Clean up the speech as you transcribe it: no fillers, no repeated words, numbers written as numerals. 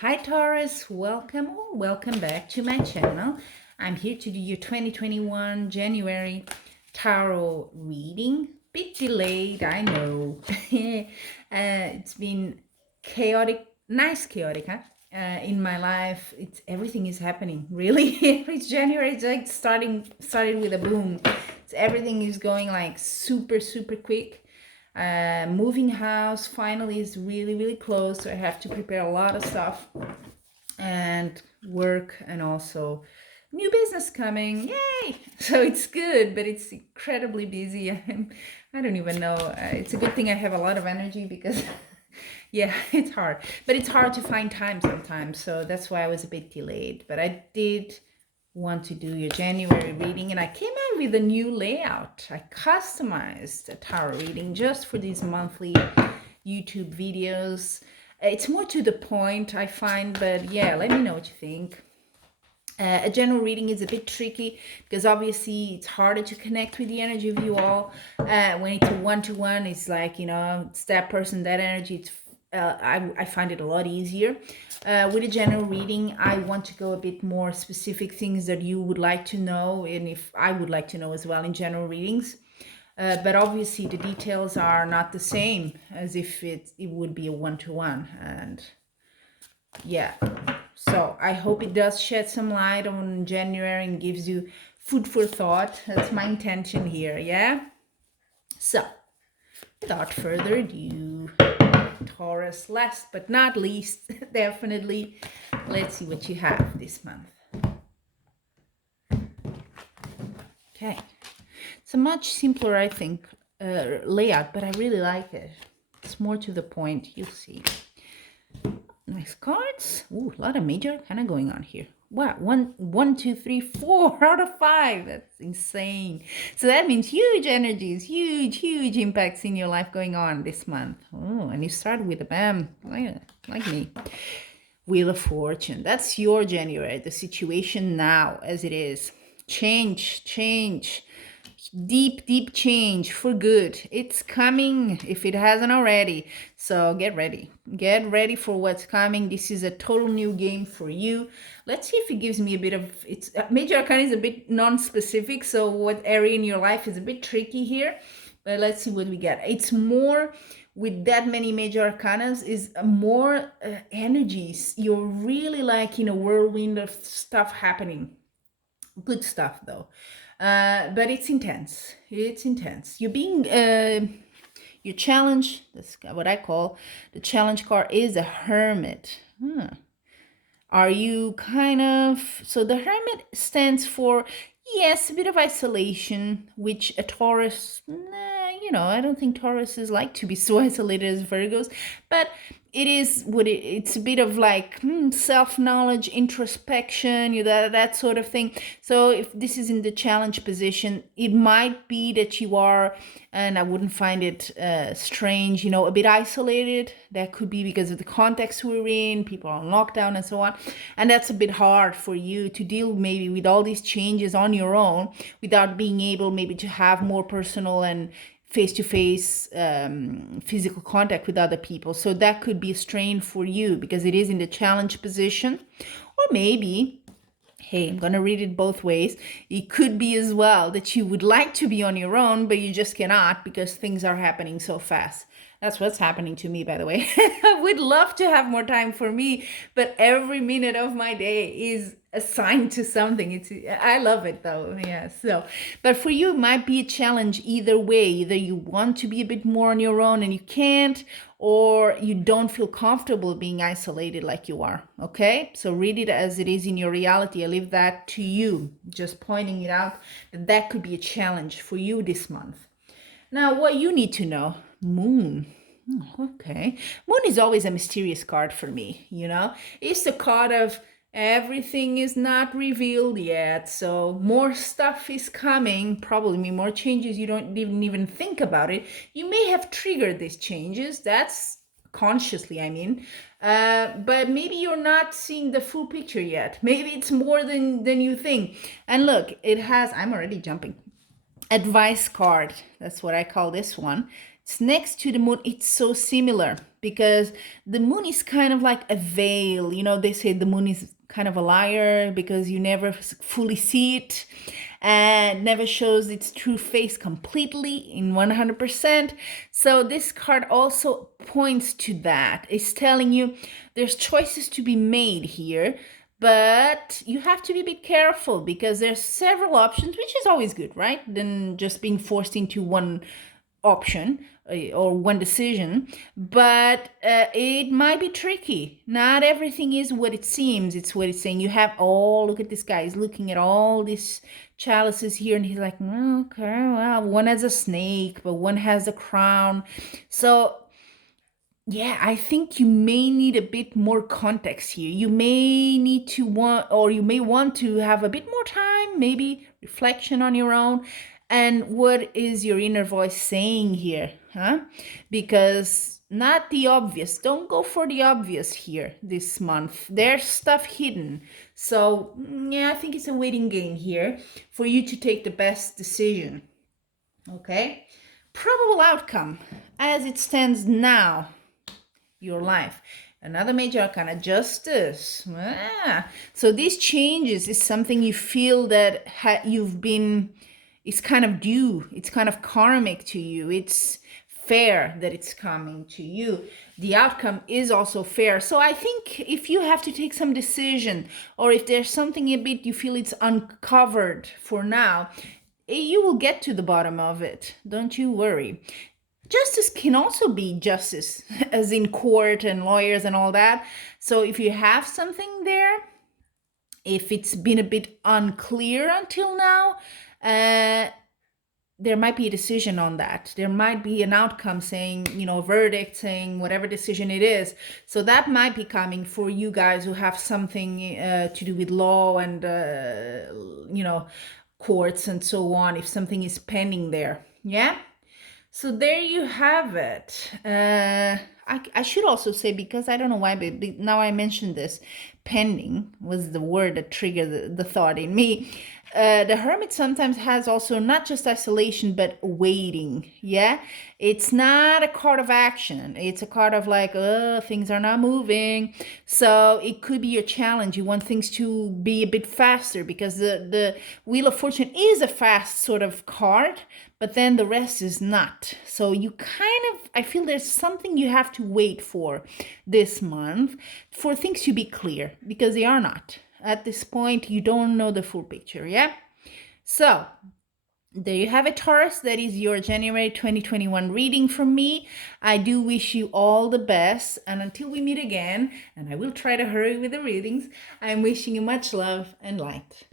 Hi Taurus, welcome or welcome back to my channel. I'm here to do your 2021 January tarot reading. Bit delayed, I know. It's been chaotic, nice chaotic, huh? In my life, everything is happening. Really, it's January. It's like started with a boom. Everything is going like super quick. Moving house finally is really close, so I have to prepare a lot of stuff and work, and also new business coming, yay. So it's good, but it's incredibly busy. I don't even know, it's a good thing I have a lot of energy because yeah, it's hard, but it's hard to find time sometimes, so that's why I was a bit delayed. But I did want to do your January reading, and I came out with a new layout. I customized a tarot reading just for these monthly YouTube videos. It's more to the point, I find, but yeah, let me know what you think. A general reading is a bit tricky because obviously it's harder to connect with the energy of you all. When it's a one-to-one, it's like, you know, it's that person, that energy. It's I find it a lot easier. With a general reading, I want to go a bit more specific things that you would like to know, and if I would like to know as well in general readings. But obviously the details are not the same as if it would be a one-to-one. And yeah, so I hope it does shed some light on January and gives you food for thought. That's my intention here, yeah? So, without further ado, Taurus, last but not least, definitely, let's see what you have this month. Okay, it's a much simpler, I think, layout, but I really like it. It's more to the point, you'll see. Nice cards. Ooh, a lot of major kind of going on here. Wow, one, two, three, 4 out of 5. That's insane. So that means huge energies, huge impacts in your life going on this month. Oh, and you start with a bam, like me. Wheel of Fortune. That's your January, the situation now as it is. Change. Deep change for good. It's coming if it hasn't already. So get ready for what's coming. This is a total new game for you. Let's see if it gives me a bit of, it's major arcana is a bit non-specific, so what area in your life is a bit tricky here, but let's see what we get. It's more with that many major arcanas is more energies. You're really like in a whirlwind of stuff happening. Good stuff though. But it's intense. You're being your challenge, that's what I call the challenge card, is a hermit. Are you kind of, so the hermit stands for, yes, a bit of isolation, which a Taurus, you know, I don't think Tauruses like to be so isolated as Virgos, but it is what it's a bit of like self-knowledge, introspection, you know, that sort of thing. So if this is in the challenge position, it might be that you are, and I wouldn't find it strange, you know, a bit isolated. That could be because of the context we're in, people are on lockdown and so on, and that's a bit hard for you to deal maybe with all these changes on your own without being able maybe to have more personal and face-to-face physical contact with other people. So that could be a strain for you because it is in the challenge position. Or maybe, hey, I'm going to read it both ways. It could be as well that you would like to be on your own, but you just cannot because things are happening so fast. That's what's happening to me, by the way. I would love to have more time for me, but every minute of my day is assigned to something. I love it though. Yeah. So, but for you, it might be a challenge either way. Either you want to be a bit more on your own and you can't, or you don't feel comfortable being isolated like you are. Okay. So read it as it is in your reality. I leave that to you. Just pointing it out that could be a challenge for you this month. Now, what you need to know, Moon. Okay. Moon is always a mysterious card for me, you know? It's the card of everything is not revealed yet, so more stuff is coming, probably more changes you don't even think about it. You may have triggered these changes, that's consciously, I mean, but maybe you're not seeing the full picture yet. Maybe it's more than you think. And look, it has, I'm already jumping. Advice card, that's what I call this one. It's next to the moon. It's so similar. because the moon is kind of like a veil. You know, they say the moon is kind of a liar because you never fully see it and never shows its true face completely in 100%. So this card also points to that. It's telling you there's choices to be made here, but you have to be a bit careful because there's several options, which is always good, right? Than just being forced into one option or one decision, but it might be tricky. Not everything is what it seems. It's what it's saying. You have, oh, look at this guy. He's looking at all these chalices here, and he's like, okay, well, one has a snake, but one has a crown. So yeah, I think you may need a bit more context here. You may need to want, or you may want to have a bit more time, maybe reflection on your own. And what is your inner voice saying here, huh? Because not the obvious. Don't go for the obvious here this month. There's stuff hidden. So yeah, I think it's a waiting game here for you to take the best decision. Okay? Probable outcome as it stands now. Your life. Another major arcana, justice. So these changes is something you feel that you've been, it's kind of due, it's kind of karmic to you. It's fair that it's coming to you. The outcome is also fair. So I think if you have to take some decision, or if there's something a bit you feel it's uncovered for now, you will get to the bottom of it. Don't you worry. Justice can also be justice, as in court and lawyers and all that. So if you have something there, if it's been a bit unclear until now, there might be a decision on that. There might be an outcome saying, you know, verdict saying whatever decision it is. So that might be coming for you guys who have something to do with law and, you know, courts and so on, if something is pending there. Yeah? So there you have it. I should also say, because I don't know why, but now I mentioned this, pending was the word that triggered the thought in me. The hermit sometimes has also not just isolation, but waiting. Yeah, it's not a card of action. It's a card of like, oh, things are not moving. So it could be your challenge. You want things to be a bit faster because the Wheel of Fortune is a fast sort of card, but then the rest is not. So you kind of, I feel there's something you have to wait for this month for things to be clear, because they are not. At this point, you don't know the full picture, yeah? So there you have it, Taurus. That is your January 2021 reading from me. I do wish you all the best. And until we meet again, and I will try to hurry with the readings, I'm wishing you much love and light.